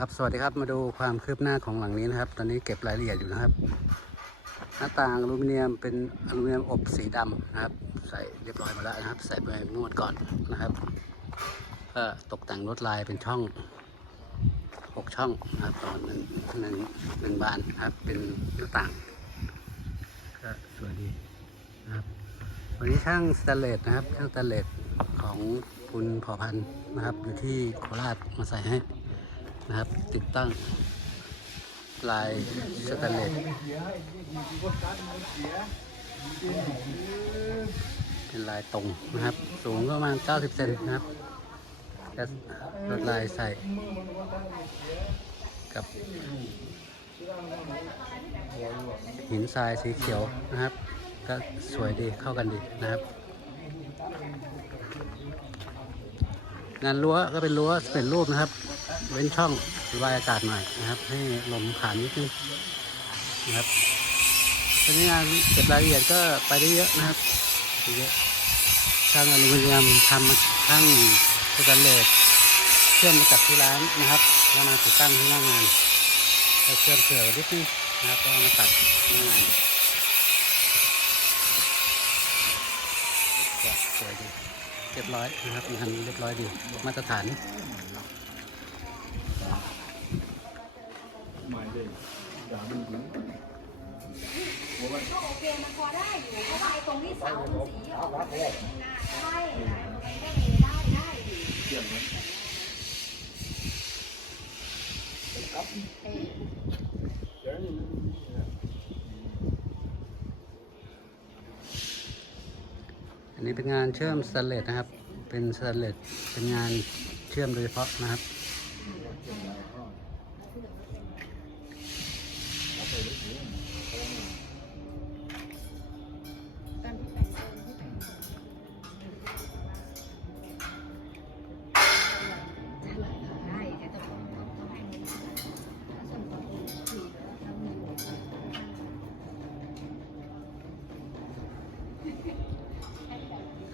ครับสวัสดีครับมาดูความคืบหน้าของหลังนี้นะครับ ตอนนี้เก็บรายละเอียดอยู่นะครับ หน้าต่างอลูมิเนียมเป็นอลูมิเนียมอบสีดำนะครับ ใส่เรียบร้อยมาแล้วนะครับ ใส่ไปนวดก่อนนะครับก็ตกแต่งลวดลายเป็นช่องหกช่องนะครับต่อหนึ่งหนึ่งหนึ่งบานนะครับ เป็นหน้าต่างก็สวยดีนะครับ วันนี้ช่างสแตนเลสนะครับช่างสแตนเลสของคุณพอพันนะครับอยู่ที่โคราชมาใส่ให้ นะครับ ติดตั้งลายสแตนเลสเป็นลายตรงนะครับ สูงก็ประมาณ 90 เซนนะครับลวดลายใส่กับหินทรายสีเขียวนะครับ ก็สวยดีเข้ากันดีนะครับ งานรั้วก็เป็นรั้วเป็นรูปนะครับ เว้นช่องระบายอากาศหน่อยนะครับ ให้ลมผ่านนิดนึงนะครับตอนนี้งานเก็บรายละเอียดก็ไปได้เยอะนะครับไปเยอะช่างอลูมิเนียมทำมาช่างสแตนเลสเชื่อมมาจากที่ร้านนะครับแล้วมาติดตั้งที่หน้างานเชื่อมเผื่อนิดนึงนะครับก็เอามาตัดหน้างานสวยดีเรียบร้อยนะครับงานเรียบร้อยดีมาตรฐาน ก็โอเคมันพอได้อยู่เพราะว่าไอ้ตรงนี้เสามันสีออกมาใช่ใช่มันก็เลยได้ได้อยู่เอออันนี้เป็นงานเชื่อมสแตนเลสนะครับ เป็นสแตนเลสเป็นงานเชื่อมโดยเฉพาะนะครับ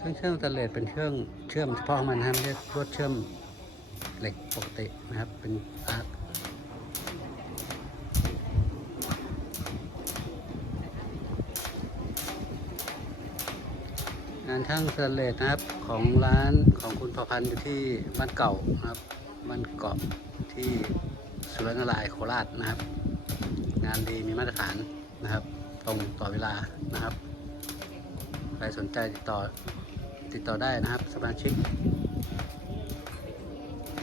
รื่องเชื่อมสแตนเลสเป็นเครื่องเชื่อมเฉพาะขอมันนะครับไม่ใช่ลวดเชื่อมเหล็กปกตินะครับ เป็นอาร์งานช่างสแตนเลสนะครับของร้านของคุณพอพันธ์อยู่ที่บ้านเก่านะครับบ้านเกาะที่สุรนารายโคราชนะครับ งานดีมีมาตรฐานนะครับ ตรงต่อเวลานะครับ ใครสนใจติดต่อ ติดต่อได้นะครับ สมาชิก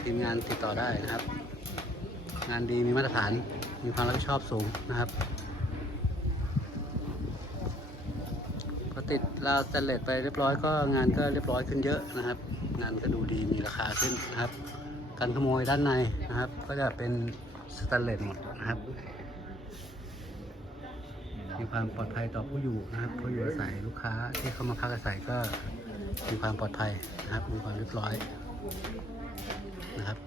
ทีมงานติดต่อได้นะครับ งานดีมีมาตรฐานมีความรับผิดชอบสูงนะครับพอติดราวสแตนเลสไปเรียบร้อยก็งานก็เรียบร้อยขึ้นเยอะนะครับ งานก็ดูดีมีราคาขึ้นนะครับการขโมยด้านในนะครับ ก็จะเป็นสแตนเลสหมดนะครับ มีความปลอดภัยต่อผู้อยู่นะครับผู้อยู่อาศัยลูกค้าที่เข้ามาพักอาศัยก็มีความปลอดภัยนะครับมีความเรียบร้อยนะครับ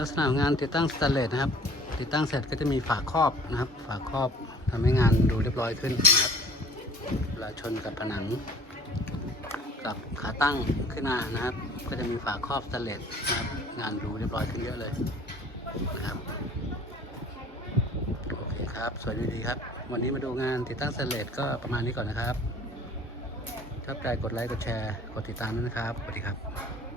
ลักษณะงานติดตั้งสแตนเลสนะครับ ติดตั้งเสร็จก็จะมีฝาครอบนะครับ ฝาครอบทำให้งานดูเรียบร้อยขึ้นนะครับเวลาชนกับผนัง กับขาตั้งขึ้นมานะครับ ก็จะมีฝาครอบสแตนเลสนะครับ งานดูเรียบร้อยขึ้นเยอะเลยนะครับโอเคครับสวยดีครับ วันนี้มาดูงานติดตั้งสแตนเลสก็ประมาณนี้ก่อนนะครับชอบใจกดไลค์กดแชร์กดติดตามด้วยนะครับสวัสดีครับ